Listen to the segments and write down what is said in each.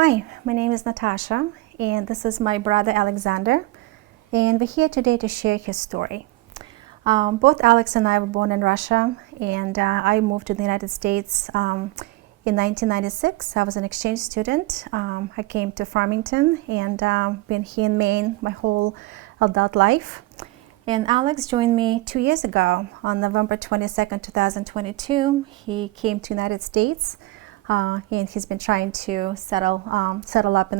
Hi, my name is Natasha, and this is my brother Alexander, and we're here today to share his story. Both Alex and I were born in Russia, and I moved to the United States in 1996. I was an exchange student. I came to Farmington and been here in Maine my whole adult life. And Alex joined me 2 years ago on November 22nd, 2022. He came to the United States. And he's been trying to settle up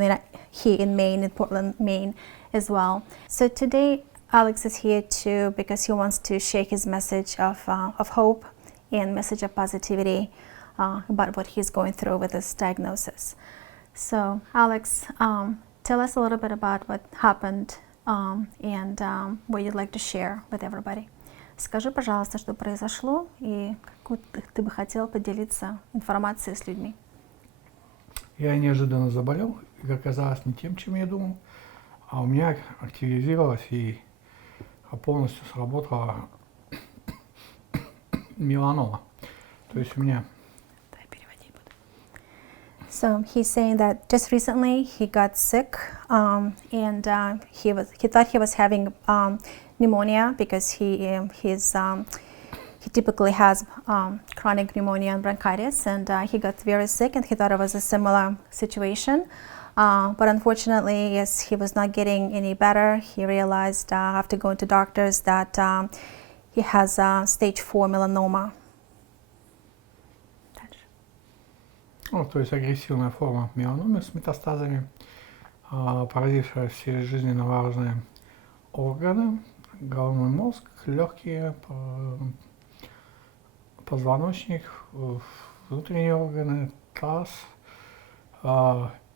here in Maine, in Portland, Maine, as well. So today, Alex is here because he wants to share his message of hope and message of positivity about what he's going through with this diagnosis. So, Alex, tell us a little bit about what happened and what you'd like to share with everybody. Скажи, пожалуйста, что произошло и как ты бы хотел поделиться информацией с людьми. Я неожиданно заболел, и оказалось не тем, чем я думал, а у меня активизировалась и полностью сработала меланома. То есть у меня... So he's saying that just recently he got sick and he thought he was having pneumonia because he typically has chronic pneumonia and bronchitis, and he got very sick and he thought it was a similar situation. But unfortunately, yes, he was not getting any better. He realized after going to doctors that he has stage 4 melanoma. То есть агрессивная форма меланомы с метастазами, поразившая все жизненно важные органы, головной мозг, легкие, позвоночник, внутренние органы, таз,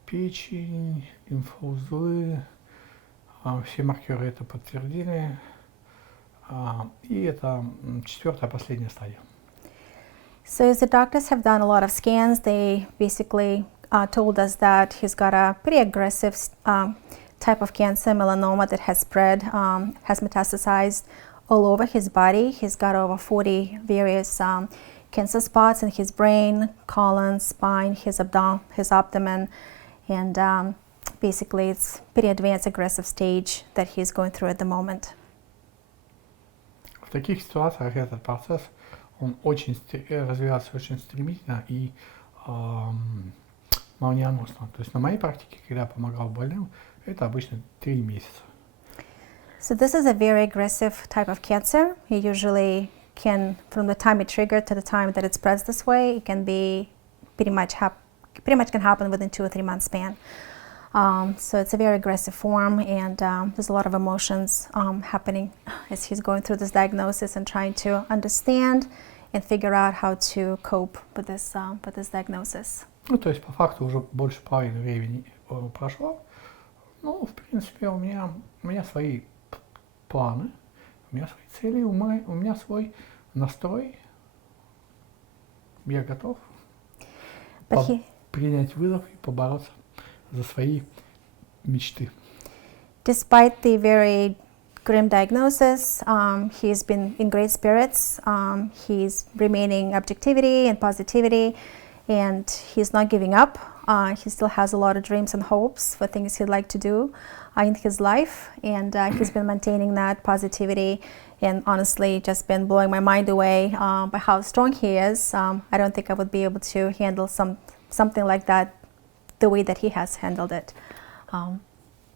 печень, лимфоузлы, все маркеры это подтвердили, и это четвертая, последняя стадия. So as the doctors have done a lot of scans, they basically told us that he's got a pretty aggressive type of cancer, melanoma, that has spread, has metastasized all over his body. He's got over 40 various cancer spots in his brain, colon, spine, his abdomen, and basically it's pretty advanced aggressive stage that he's going through at the moment. В таких ситуациях этот процесс он развивается очень стремительно и молниеносно. То есть на моей практике, когда я помогал больным, это обычно 3 месяца. So this is a very aggressive type of cancer. It usually can, from the time it triggered to the time that it spreads this way, it can be pretty much can happen within 2 or 3 months span. So it's a very aggressive form, and there's a lot of emotions happening as he's going through this diagnosis and trying to understand and figure out how to cope with this diagnosis. То есть по факту уже больше половины времени прошло. В принципе, у меня свои планы, у меня свои цели, у меня свой настрой. Я готов принять вызов и побороться за свои мечты. Despite the very grim diagnosis, he's been in great spirits. He's remaining objectivity and positivity, and he's not giving up. He still has a lot of dreams and hopes for things he'd like to do in his life, and he's been maintaining that positivity, and honestly just been blowing my mind away by how strong he is. I don't think I would be able to handle something like that the way that he has handled it.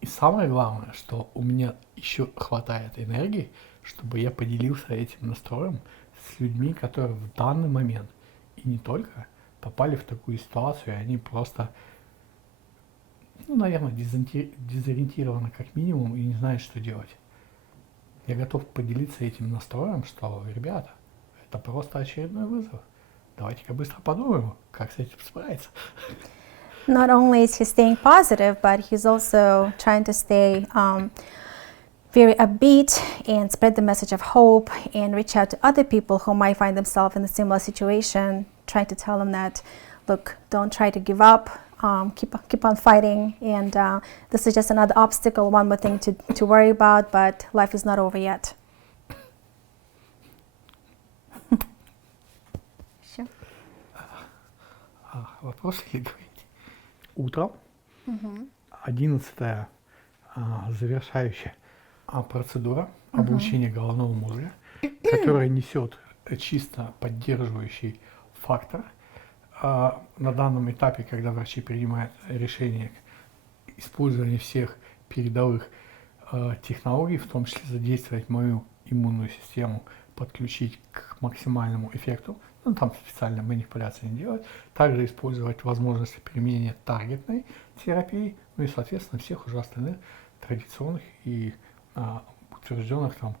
И самое главное, что у меня еще хватает энергии, чтобы я поделился этим настроем с людьми, которые в данный момент и не только попали в такую ситуацию, и они просто, наверное, дезориентированы как минимум и не знают, что делать. Я готов поделиться этим настроем, что, ребята, это просто очередной вызов. Давайте-ка быстро подумаем, как с этим справиться. Not only is he staying positive, but he's also trying to stay very upbeat and spread the message of hope and reach out to other people who might find themselves in a similar situation, trying to tell them that, look, don't try to give up, keep on fighting, and this is just another obstacle, one more thing to worry about, but life is not over yet. Вопрос или говорить? Утром 11-я завершающая процедура облучения головного мозга, которая несет чисто поддерживающий фактор. На данном этапе, когда врачи принимают решение использования всех передовых технологий, в том числе задействовать мою иммунную систему, подключить к максимальному эффекту, ну, там специально манипуляции не делать, также использовать возможности применения таргетной терапии, ну и, соответственно, всех уже остальных традиционных и утвержденных там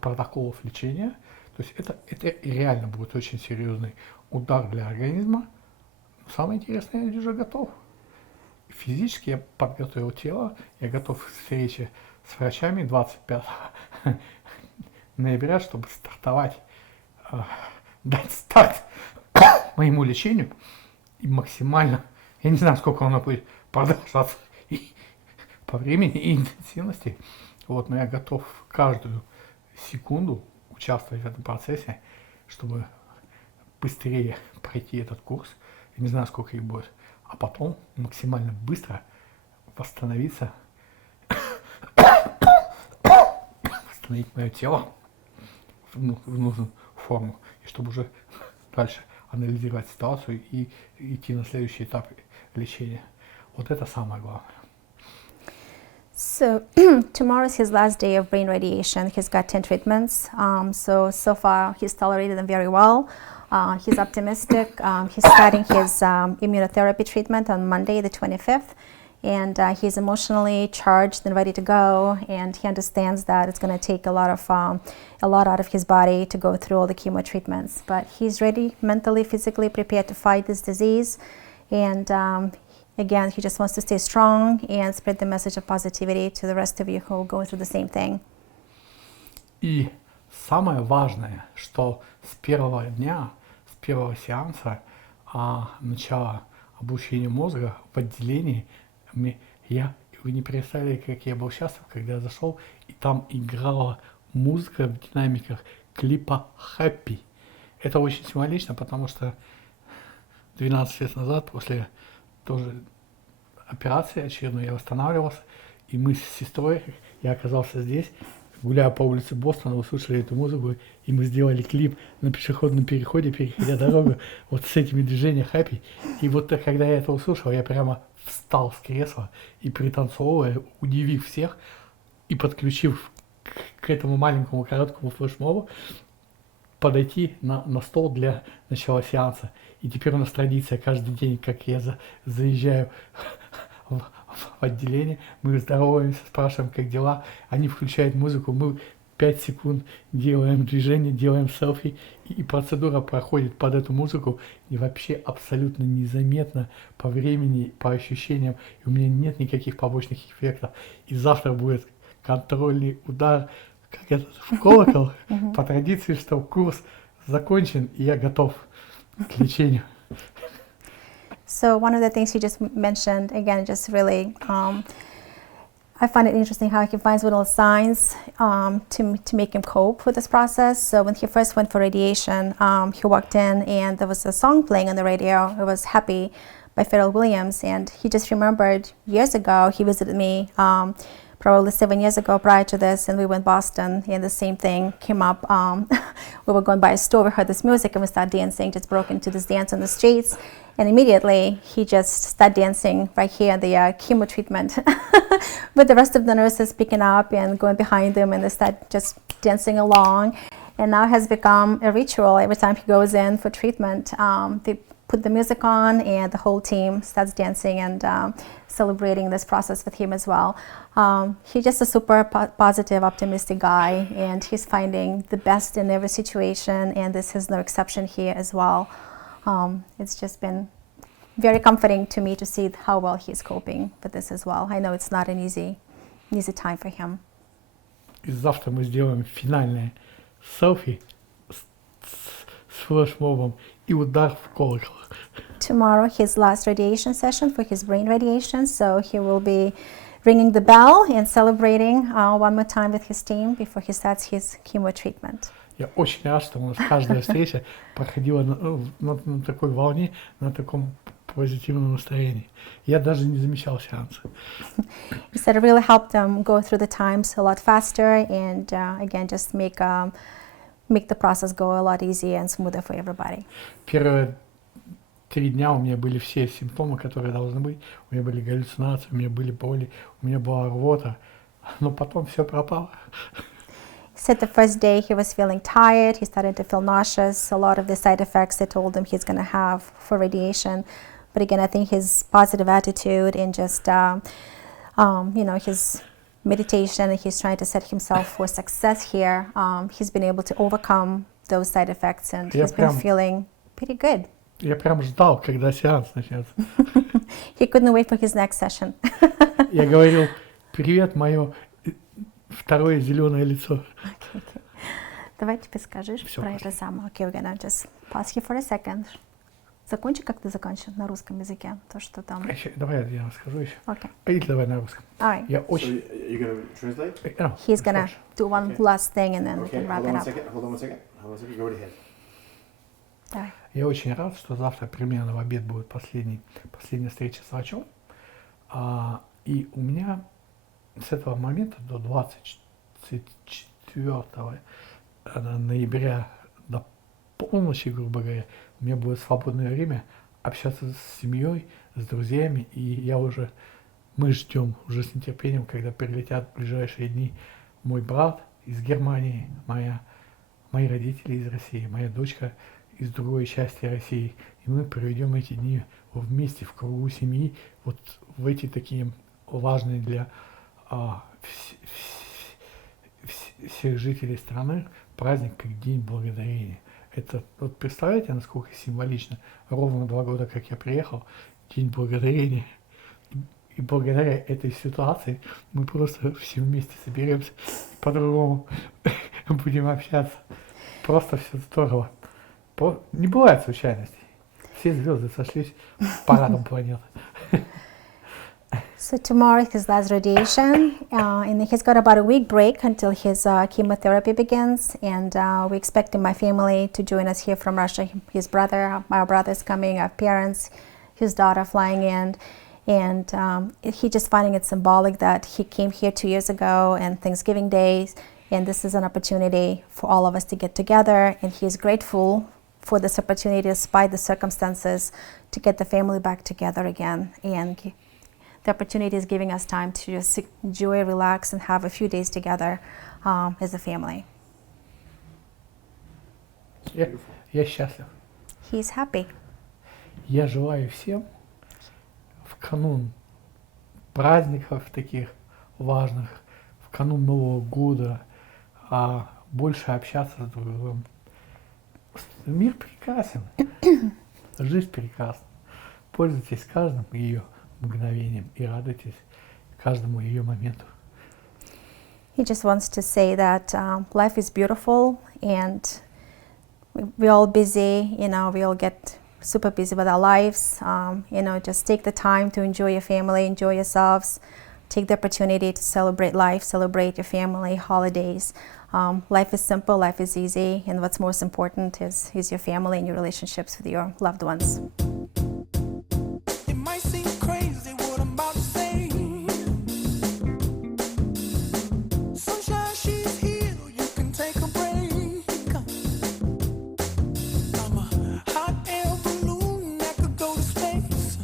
протоколов лечения. То есть это реально будет очень серьезный удар для организма. Но самое интересное, я уже готов. Физически я подготовил тело, я готов к встрече с врачами 25 ноября, чтобы стартовать, дать старт моему лечению и максимально, я не знаю, сколько оно будет продолжаться и по времени и интенсивности, вот, но я готов каждую секунду участвовать в этом процессе, чтобы быстрее пройти этот курс, я не знаю, сколько их будет, а потом максимально быстро восстановиться, восстановить мое тело в нужную форму, и чтобы уже дальше анализировать ситуацию и идти на следующий этап лечения. Вот это самое главное. So tomorrow is his last day of brain radiation. He's got 10 treatments. So far he's tolerated them very well. He's optimistic. He's starting his immunotherapy treatment on Monday, the 25th. And he's emotionally charged and ready to go. And he understands that it's going to take a lot out of his body to go through all the chemo treatments. But he's ready, mentally, physically prepared to fight this disease. And again, he just wants to stay strong and spread the message of positivity to the rest of you who are going through the same thing. И самое важное, что с первого дня, с первого сеанса начала обучения мозга в отделении, вы не представляли, как я был счастлив, когда я зашел, и там играла музыка в динамиках клипа «Happy». Это очень символично, потому что 12 лет назад, после тоже операции очередной, я восстанавливался, и мы с сестрой, я оказался здесь, гуляя по улице Бостона, услышали эту музыку, и мы сделали клип на пешеходном переходе, переходя дорогу, вот с этими движениями «Happy». И вот когда я это услышал, я прямо встал с кресла и, пританцовывая, удивив всех и подключив к этому маленькому короткому флешмобу, подойти на стол для начала сеанса. И теперь у нас традиция каждый день, как я заезжаю в отделение, мы здороваемся, спрашиваем, как дела, они включают музыку, мы 5 секунд делаем движение, делаем селфи, и процедура проходит под эту музыку, и вообще абсолютно незаметно по времени, по ощущениям, и у меня нет никаких побочных эффектов. И завтра будет контрольный удар, как это, в колокол, по традиции, что курс закончен, и я готов к лечению. So one of the things he just mentioned, again, just really, I find it interesting how he finds little signs to make him cope with this process. So when he first went for radiation, he walked in and there was a song playing on the radio. It was Happy by Pharrell Williams. And he just remembered years ago, he visited me probably 7 years ago prior to this, and we went to Boston, and the same thing came up. We were going by a store, we heard this music, and we started dancing, just broke into this dance on the streets. And immediately, he just started dancing right here at the chemo treatment with the rest of the nurses picking up and going behind him, and they start just dancing along. And now it has become a ritual. Every time he goes in for treatment, they put the music on, and the whole team starts dancing and celebrating this process with him as well. He's just a super positive, optimistic guy, and he's finding the best in every situation, and this is no exception here as well. It's just been very comforting to me to see how well he's coping with this as well. I know it's not an easy time for him. И завтра мы сделаем финальное селфи с флешмобом и удар в колокол. Tomorrow, his last radiation session for his brain radiation, so he will be ringing the bell and celebrating one more time with his team before he starts his chemo treatment. Я очень рад, что у нас каждая встреча проходила на такой волне, на таком позитивном настроении. Я даже не замечал сеансы. He said it really helped them go through the times a lot faster and again just make the process go a lot easier and smoother for everybody. Первые 3 дня у меня были все симптомы, которые должны быть. У меня были галлюцинации, у меня были боли, у меня была рвота. Но потом все пропало. He said the first day he was feeling tired, he started to feel nauseous, a lot of the side effects they told him he's going to have for radiation. But again, I think his positive attitude and just, his meditation, and he's trying to set himself for success here, he's been able to overcome those side effects and he's been feeling pretty good. Я прям ждал, когда сеанс начнется. He couldn't wait for his next session. Я говорил: привет, мое второе зеленое лицо. Okay. Давай теперь скажешь про это самое. Okay, we're gonna just pause here for a second. Закончи, как ты закончил на русском языке, то, что там. Давай я расскажу еще. Okay. Или давай на русском. All right. Я очень... So you're going to translate? No, He's gonna do one Okay. last thing and then we Okay, can wrap hold on it one up. second. Hold on one second. Hold on one second. Go right ahead. Давай. Я очень рад, что завтра примерно в обед будет последняя встреча с врачом. И у меня с этого момента до 24 ноября до полночи, грубо говоря, у меня будет свободное время общаться с семьей, с друзьями, и мы ждем уже с нетерпением, когда прилетят в ближайшие дни мой брат из Германии, мои родители из России, моя дочка из другой части России, и мы проведем эти дни вместе в кругу семьи, вот в эти такие важные для всех жителей страны праздник, как День Благодарения. Это, вот представляете, насколько символично? Ровно 2 года, как я приехал, День Благодарения. И благодаря этой ситуации мы просто все вместе соберемся, по-другому будем общаться. Просто все здорово. Не бывает случайностей. Все звезды сошлись парадом планеты. So tomorrow is his last radiation, and he's got about a week break until his chemotherapy begins. And we're expecting my family to join us here from Russia. His brother, my brother's coming, our parents, his daughter flying in. And he just finding it symbolic that he came here 2 years ago and Thanksgiving Day, and this is an opportunity for all of us to get together. And he's grateful for this opportunity, despite the circumstances, to get the family back together again. And the opportunity is giving us time to just enjoy, relax, and have a few days together as a family. Я счастлив. He's happy. Я желаю всем в канун праздников таких важных, в канун Нового года, больше общаться с друг другом. Мир прекрасен, жизнь прекрасна. Пользуйтесь каждым ее мгновением и радуйтесь каждому ее моменту. He just wants to say that life is beautiful, and we're all busy, we all get super busy with our lives. Just take the time to enjoy your family, enjoy yourselves, take the opportunity to celebrate life, celebrate your family, holidays. Life is simple, life is easy, and what's most important is your family and your relationships with your loved ones. It might seem crazy what I'm about to say. Sunshine, she's here, you can take a break. I'm a hot air balloon that could go to space.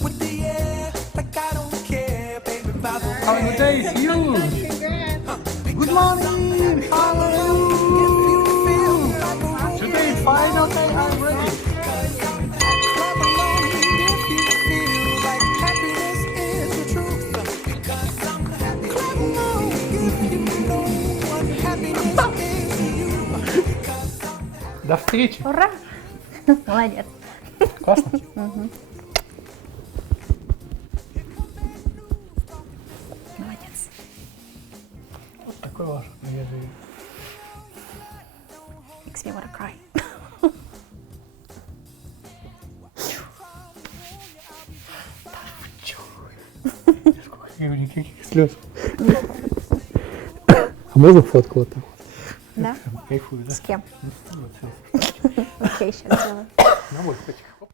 With the air, like I don't care, baby, by the way. How good day is you? Good morning! How are you? Today, final day, I'm ready. Clap along if you feel like happiness is the truth. Clap along if you know what happiness is to you. До встречи! Ура! Молодец. Классно? Молодец. Вот такой ваш. Я же... Makes me want to cry. Никаких слез. А можно фотку вот так? Да? Кайфую, да? С кем? Вот, всё. Окей, сейчас сделаю. На мой котик.